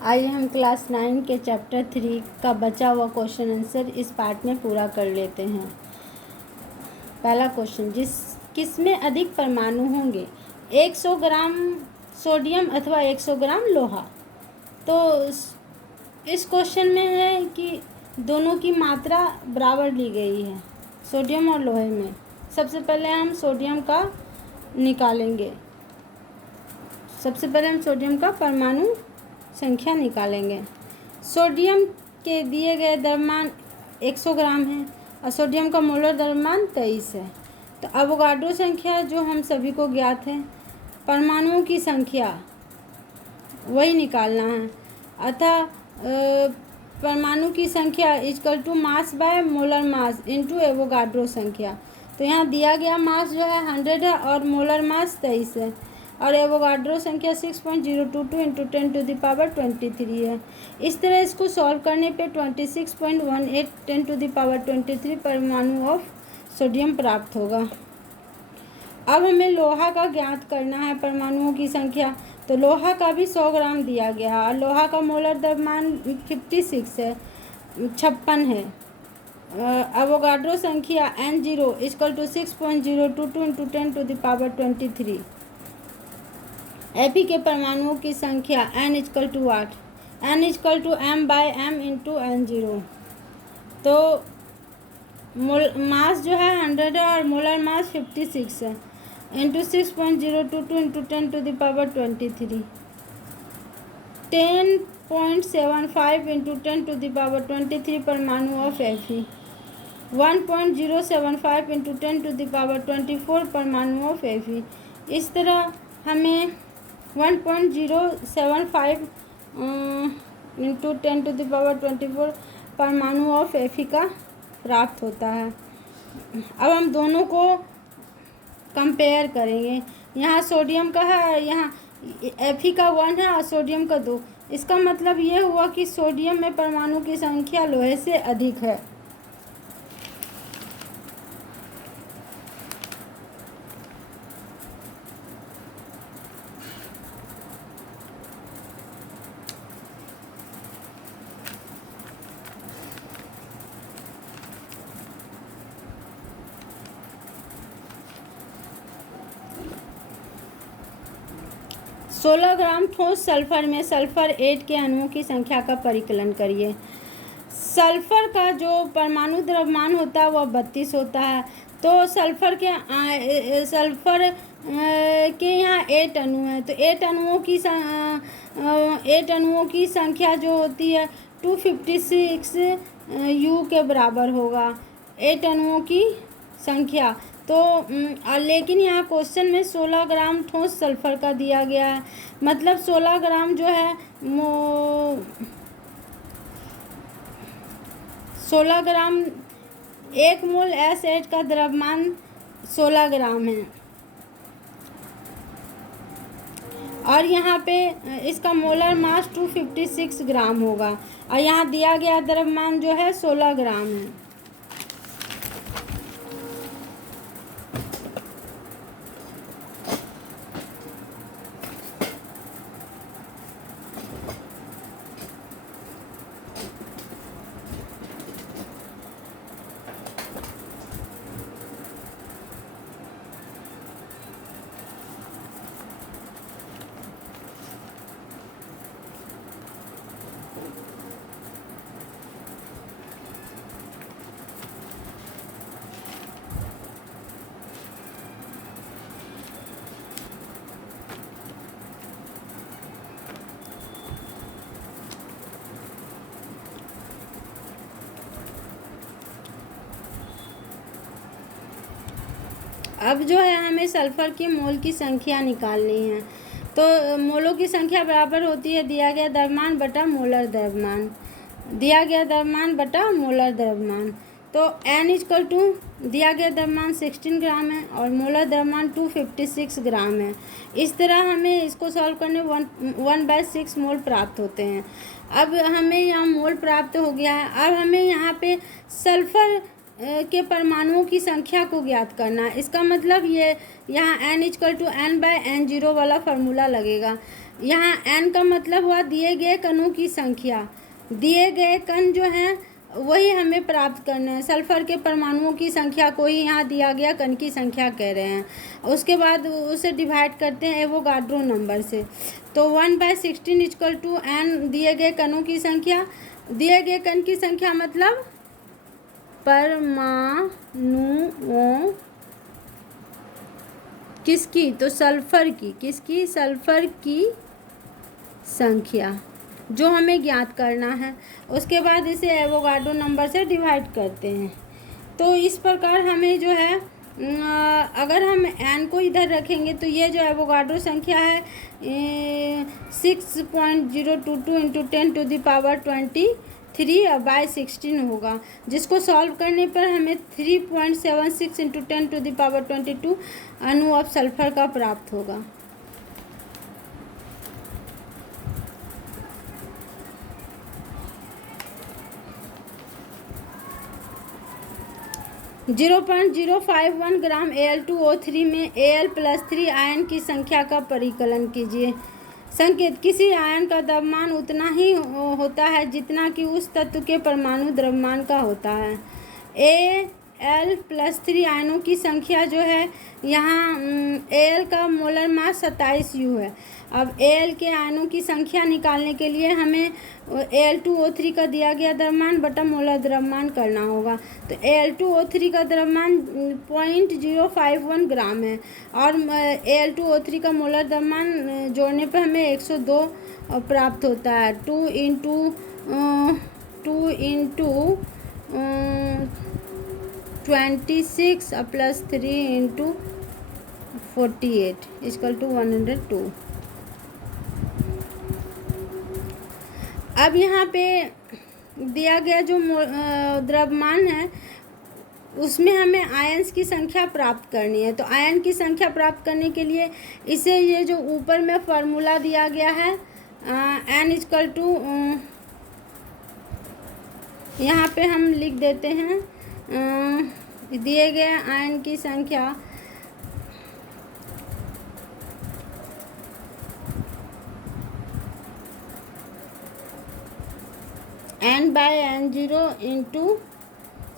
आइए हम क्लास 9 के चैप्टर 3 का बचा हुआ क्वेश्चन आंसर इस पार्ट में पूरा कर लेते हैं। पहला क्वेश्चन, किसमें अधिक परमाणु होंगे, 100 ग्राम सोडियम अथवा 100 ग्राम लोहा। तो इस क्वेश्चन में है कि दोनों की मात्रा बराबर ली गई है सोडियम और लोहे में। सबसे पहले हम सोडियम का निकालेंगे। सबसे पहले हम सोडियम का परमाणु संख्या निकालेंगे। सोडियम के दिए गए द्रव्यमान 100 ग्राम है और सोडियम का मोलर द्रव्यमान 23 है। तो अवोगाड्रो संख्या जो हम सभी को ज्ञात है, परमाणुओं की संख्या वही निकालना है। अतः परमाणु की संख्या equal to mass by molar mass into Avogadro संख्या। तो यहाँ दिया गया मास जो है 100 है और मोलर मास 23 है और एवोगाड्रो संख्या 6.022 इंटू 10⁻23 है। इस तरह इसको सॉल्व करने पे 26.18 10⁻23 परमाणु ऑफ सोडियम प्राप्त होगा। अब हमें लोहा का ज्ञात करना है परमाणुओं की संख्या। तो लोहा का भी 100 ग्राम दिया गया और लोहा का मोलर द्रव्यमान 56 है, 56 है। अवोगाड्रो संख्या N0 equal to 6.022 into 10⁻23। Fe के परमाणुओं की संख्या n equal to 8, n equal to m/m into N0। तो मास जो है 100 है और मोलर मास 56 है इंटू 6.022 इंटू 10⁻23, 10.75 इंटू 10⁻23 परमाणु ऑफ Fe, 1.075 इंटू 10⁻24 परमाणु ऑफ Fe। इस तरह हमें 1.075 इंटू 10⁻24 परमाणु ऑफ Fe का प्राप्त होता है। अब हम दोनों को कंपेयर करेंगे। यहाँ सोडियम का है, यहाँ Fe का 1 है और सोडियम का 2। इसका मतलब ये हुआ कि सोडियम में परमाणु की संख्या लोहे से अधिक है। सोलह ग्राम ठोस सल्फर में सल्फर 8 के अणुओं की संख्या का परिकलन करिए। सल्फर का जो परमाणु द्रव्यमान होता है वह 32 होता है। तो सल्फर के यहाँ 8 अणु हैं। तो 8 अणुओं की संख्या जो होती है 256 U के बराबर होगा, 8 अणुओं की संख्या। तो लेकिन यहाँ क्वेश्चन में 16 ग्राम ठोस सल्फर का दिया गया है, मतलब 16 ग्राम जो है 16 ग्राम 1 मोल S8 का द्रव्यमान 16 ग्राम है और यहाँ पे इसका मोलर मास 256 ग्राम होगा और यहाँ दिया गया द्रव्यमान जो है 16 ग्राम है। अब जो है हमें सल्फर की मोल की संख्या निकालनी है। तो मोलों की संख्या बराबर होती है दिया गया द्रव्यमान बटा मोलर द्रव्यमान, दिया गया द्रव्यमान बटा मोलर द्रव्यमान। तो n इक्वल टू दिया गया द्रव्यमान 16 ग्राम है और मोलर द्रव्यमान 256 ग्राम है। इस तरह हमें इसको सॉल्व करने 1/6 मोल प्राप्त होते हैं। अब हमें यहाँ मोल प्राप्त हो गया है। अब हमें यहाँ पे सल्फर के परमाणुओं की संख्या को ज्ञात करना। इसका मतलब ये यहाँ n=n/n0 वाला फार्मूला लगेगा। यहाँ n का मतलब हुआ दिए गए कणों की संख्या। दिए गए कण जो हैं वही हमें प्राप्त करना है। सल्फर के परमाणुओं की संख्या को ही यहाँ दिया गया कण की संख्या कह रहे हैं। उसके बाद उसे डिवाइड करते हैं एवोगाड्रो नंबर से। तो 1/16 n दिए गए कणों की संख्या। दिए गए कण की संख्या मतलब परमाणुओं किसकी, तो सल्फर की। किसकी, सल्फर की संख्या जो हमें ज्ञात करना है। उसके बाद इसे एवोगाड्रो नंबर से डिवाइड करते हैं। तो इस प्रकार हमें जो है अगर हम n को इधर रखेंगे तो ये जो एवोगाड्रो संख्या है 6.022 इंटू 10⁻23/16 होगा, जिसको सॉल्व करने पर हमें 3.76 इंटू 10⁻22 अणु ऑफ सल्फर का प्राप्त होगा। 0.051 ग्राम Al2O3 में Al+3 आयन की संख्या का परिकलन कीजिए। संकेत: किसी आयन का द्रव्यमान उतना ही होता है जितना कि उस तत्व के परमाणु द्रव्यमान का होता है। Al+3 आयनों की संख्या जो है यहाँ Al का मोलर मास 27U है। अब Al के आयनों की संख्या निकालने के लिए हमें Al2O3 का दिया गया द्रव्यमान बटा मोलर द्रव्यमान करना होगा। तो Al2O3 का द्रव्यमान 0.051 ग्राम है और Al2O3 का मोलर द्रव्यमान जोड़ने पर हमें 102 प्राप्त होता है। 2 इंटू 26 प्लस 3 इंटू 48 = 102। अब यहाँ पे दिया गया जो द्रव्यमान है उसमें हमें आयन्स की संख्या प्राप्त करनी है। तो आयन की संख्या प्राप्त करने के लिए इसे ये जो ऊपर में फार्मूला दिया गया है n = यहाँ पे हम लिख देते हैं दिए गए आयन की संख्या n/n0 इंटू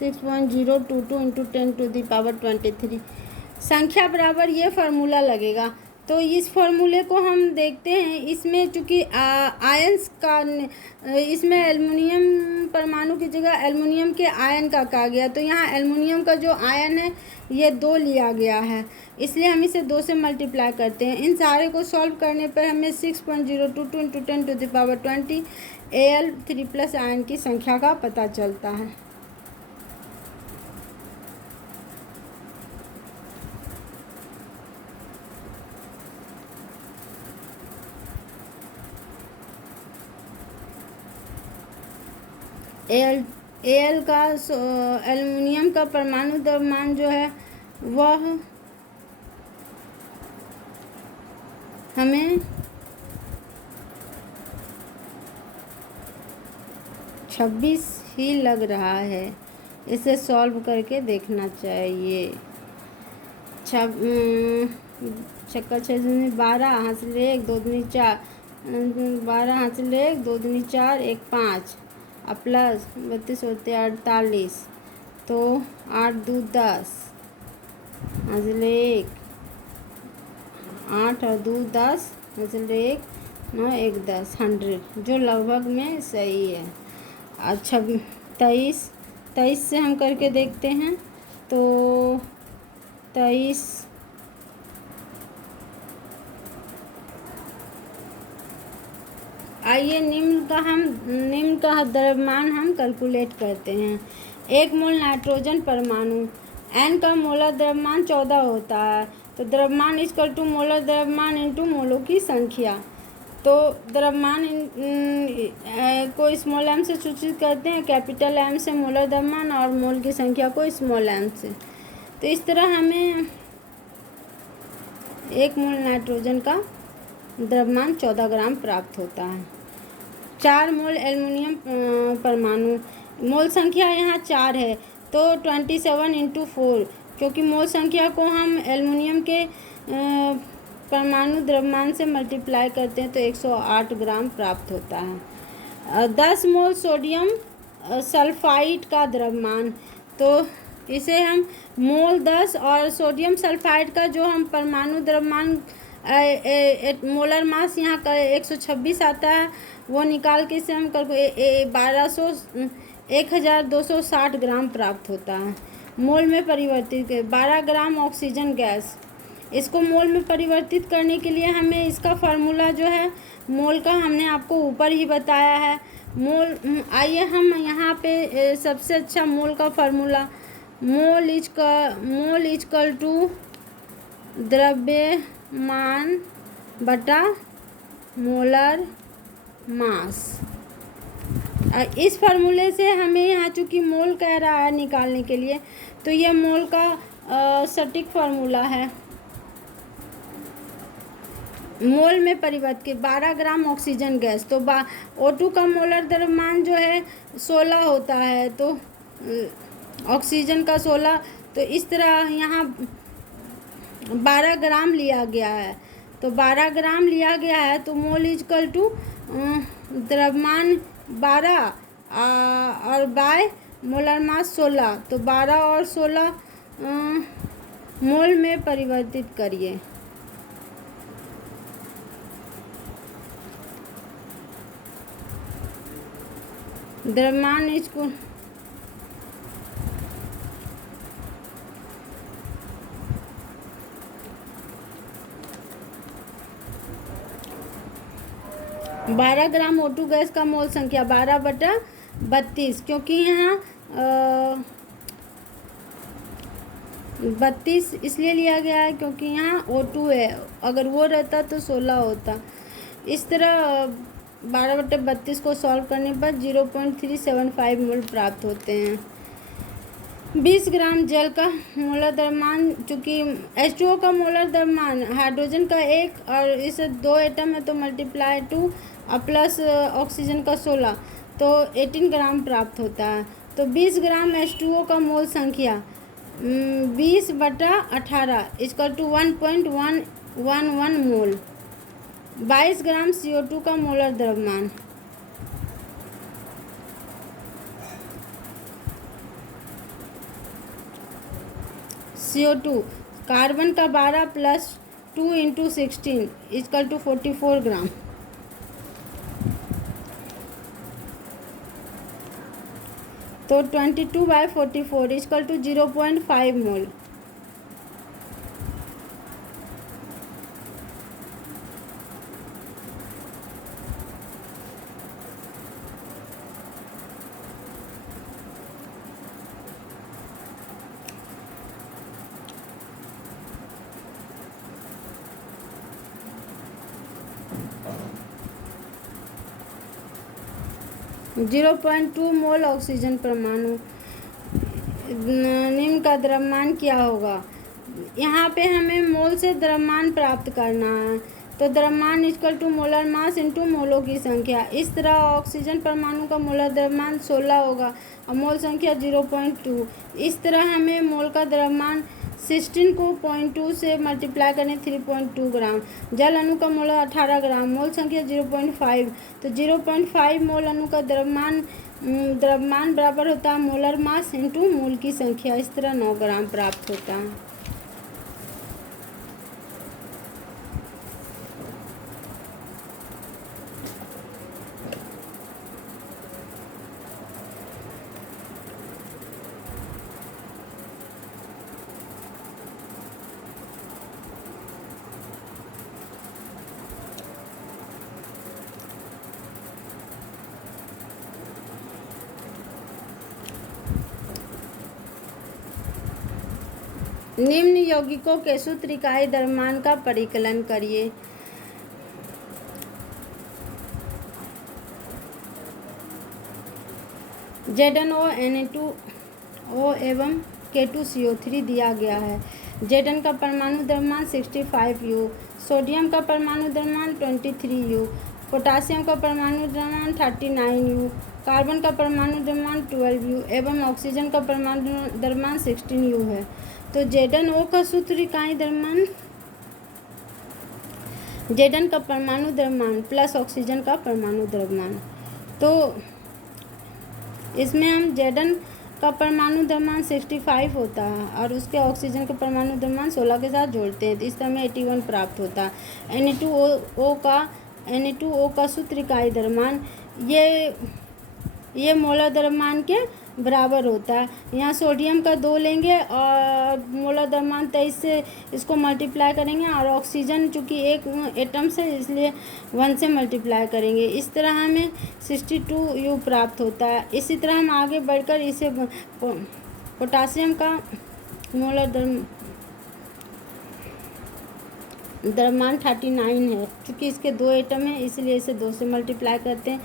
6.022 इंटू 10⁻23 संख्या बराबर ये फार्मूला लगेगा। तो इस फार्मूले को हम देखते हैं। इसमें चूँकि आयंस का इसमें एल्युमिनियम परमाणु की जगह एल्युमिनियम के आयन का कहा गया, तो यहाँ एल्युमिनियम का जो आयन है ये 2 लिया गया है, इसलिए हम इसे 2 से मल्टीप्लाई करते हैं। इन सारे को सॉल्व करने पर हमें 6.022 इंटू 10⁻20 Al3+ आयन की संख्या का पता चलता है। Al का एल्युमिनियम का परमाणु द्रव्यमान जो है वह हमें 26 ही लग रहा है। इसे सॉल्व करके देखना चाहिए। 6 6 12 हासिल 1 2 दूनी 4 12 हासिल 1 2 दूनी 4 1 5 प्लस 32 होते 48, तो 8 2 10 हासिल 1 8 और 2 10 हासिल 1 9 1 10 100, जो लगभग में सही है। अच्छा 23 से हम करके देखते हैं। तो 23 आइए निम्न का द्रव्यमान हम कैलकुलेट करते हैं। 1 मोल नाइट्रोजन परमाणु n का मोलर द्रव्यमान 14 होता है। तो द्रव्यमान = मोलर द्रव्यमान इंटू मोलों की संख्या। तो द्रव्यमान को स्मॉल m से सूचित करते हैं, कैपिटल M से मोलर द्रव्यमान और मोल की संख्या को स्मॉल m से। तो इस तरह हमें 1 मोल नाइट्रोजन का द्रव्यमान 14 ग्राम प्राप्त होता है। 4 मोल एल्युमिनियम परमाणु, मोल संख्या यहाँ 4 है, तो तो 27×4, क्योंकि मोल संख्या को हम एल्युमिनियम के परमाणु द्रव्यमान से मल्टीप्लाई करते हैं तो 108 ग्राम प्राप्त होता है। 10 मोल सोडियम सल्फाइड का द्रव्यमान, तो इसे हम मोल 10 और सोडियम सल्फाइड का जो हम परमाणु द्रव्यमान मोलर मास यहाँ का 126 आता है, वो निकाल के इसे हम 1260 ग्राम प्राप्त होता है। मोल में परिवर्तित 12 ग्राम ऑक्सीजन गैस, इसको मोल में परिवर्तित करने के लिए हमें इसका फार्मूला जो है मोल का हमने आपको ऊपर ही बताया है। मोल, आइए हम यहाँ पे सबसे अच्छा मोल का फार्मूला, मोल इजकल टू द्रव्यमान बटा मोलर मास। इस फार्मूले से हमें यहाँ चूँकि मोल कह रहा है निकालने के लिए, तो यह मोल का सटीक फार्मूला है। मोल में परिवर्तित 12 ग्राम ऑक्सीजन गैस, तो O2 का मोलर द्रव्यमान जो है 16 होता है, तो ऑक्सीजन का 16, तो इस तरह यहाँ 12 ग्राम लिया गया है, तो 12 ग्राम लिया गया है, तो मोल इजकल टू द्रव्यमान 12 और बाय मोलर मास 16, तो 12 और 16 मोल में परिवर्तित करिए। द्रव्यमान इसको 12 ग्राम O2 गैस का मोल संख्या 12/32, क्योंकि यहाँ 32 इसलिए लिया गया है क्योंकि यहाँ O2 है, अगर वो रहता तो 16 होता। इस तरह 12/32 को सॉल्व करने पर 0.375 मोल प्राप्त होते हैं। 20 ग्राम जल का मोलर द्रव्यमान, चूँकि H2O का मोलर द्रव्यमान हाइड्रोजन का 1 और इस 2 एटम है तो मल्टीप्लाई 2 और प्लस ऑक्सीजन का 16, तो 18 ग्राम प्राप्त होता है। तो 20 ग्राम H2O का मोल संख्या 20/18 equal to 1.111 mole. 22 gram CO2 का मोलर द्रव्यमान, CO2 कार्बन का 12 + 2 × 16 इक्वल टू 44 ग्राम। तो 22/44 equal to 0.5 mole. Zero 0.2 mole oxygen परमाणु। निम्न का द्रव्यमान क्या होगा? यहाँ पे हमें मोल से द्रव्यमान प्राप्त करना है, तो द्रव्यमान equal to molar mass into मोलों की संख्या। इस तरह ऑक्सीजन परमाणु का मोलर द्रव्यमान 16 होगा और मोल संख्या 0.2। इस तरह हमें मोल का द्रव्यमान 16 को 0.2 से मल्टीप्लाई करें 3.2 ग्राम। जल अणु का मोल 18 ग्राम, मोल संख्या 0.5, तो 0.5 मोल अणु का द्रव्यमान बराबर होता है मोलर मास इंटू मोल की संख्या। इस तरह 9 ग्राम प्राप्त होता है। निम्न यौगिकों के सूत्र इकाई द्रव्यमान का परिकलन करिए। ZnO Na2O एवं K2CO3 दिया गया है। Zn का परमाणु द्रव्यमान 65U, सोडियम का परमाणु द्रव्यमान 23U, पोटासियम का परमाणु द्रव्यमान 39U, कार्बन का परमाणु द्रव्यमान 12U एवं ऑक्सीजन का परमाणु द्रव्यमान 16U है। तो Zn-O का सूत्र इकाई द्रव्यमान, Zn का परमाणु द्रव्यमान प्लस ऑक्सीजन का परमाणु द्रव्यमान। तो इसमें हम Zn का परमाणु द्रव्यमान 65 होता है और उसके ऑक्सीजन का परमाणु द्रव्यमान 16 के साथ जोड़ते हैं तो इस तरह हमें 81 प्राप्त होता है। Na2O का सूत्र इकाई द्रव्यमान ये मोलर द्रव्यमान के बराबर होता है। यहाँ सोडियम का 2 लेंगे और मोलर द्रव्यमान 23 से इसको मल्टीप्लाई करेंगे और ऑक्सीजन चूँकि एक एटम से इसलिए 1 से मल्टीप्लाई करेंगे। इस तरह हमें 62U प्राप्त होता है। इसी तरह हम आगे बढ़कर इसे पोटासियम का मोलर द्रव्यमान 39 है। चूँकि इसके 2 एटम हैं इसलिए इसे 2 से मल्टीप्लाई करते हैं।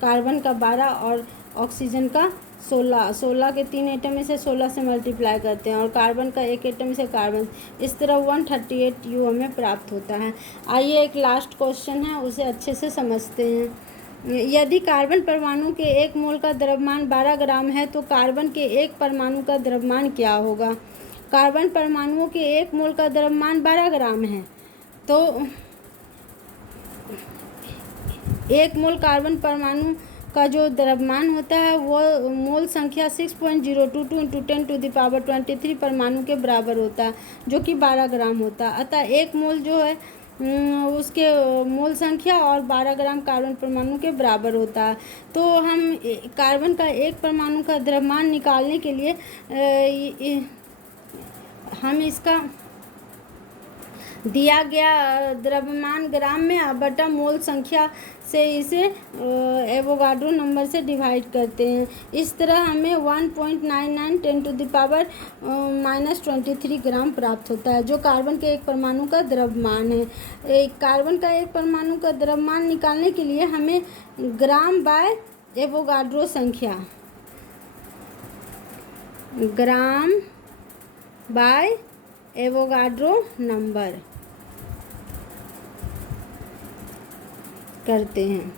कार्बन का 12 और ऑक्सीजन का 16 के 3 एटम में से 16 से मल्टीप्लाई करते हैं और कार्बन का 1 एटम से कार्बन, इस तरह 138U हमें प्राप्त होता है। आइए एक लास्ट क्वेश्चन है उसे अच्छे से समझते हैं। यदि कार्बन परमाणु के 1 मोल का द्रव्यमान 12 ग्राम है तो कार्बन के 1 परमाणु का द्रव्यमान क्या होगा। कार्बन परमाणुओं के 1 मोल का द्रव्यमान 12 ग्राम है तो 1 मोल कार्बन परमाणु का जो द्रव्यमान होता है वो मोल संख्या 6.022 × 10⁻23 परमाणु के बराबर होता है जो कि 12 ग्राम होता है। अतः 1 मोल जो है उसके मोल संख्या और 12 ग्राम कार्बन परमाणु के बराबर होता है। तो हम कार्बन का 1 परमाणु का द्रव्यमान निकालने के लिए हम इसका दिया गया द्रव्यमान ग्राम में बटा मोल संख्या से इसे एवोगाड्रो नंबर से डिवाइड करते हैं। इस तरह हमें 1.99 10⁻⁻23 ग्राम प्राप्त होता है जो कार्बन के 1 परमाणु का द्रव्यमान है। कार्बन का 1 परमाणु का द्रव्यमान निकालने के लिए हमें ग्राम बाय एवोगाड्रो संख्या, ग्राम बाय एवोगाड्रो नंबर करते हैं।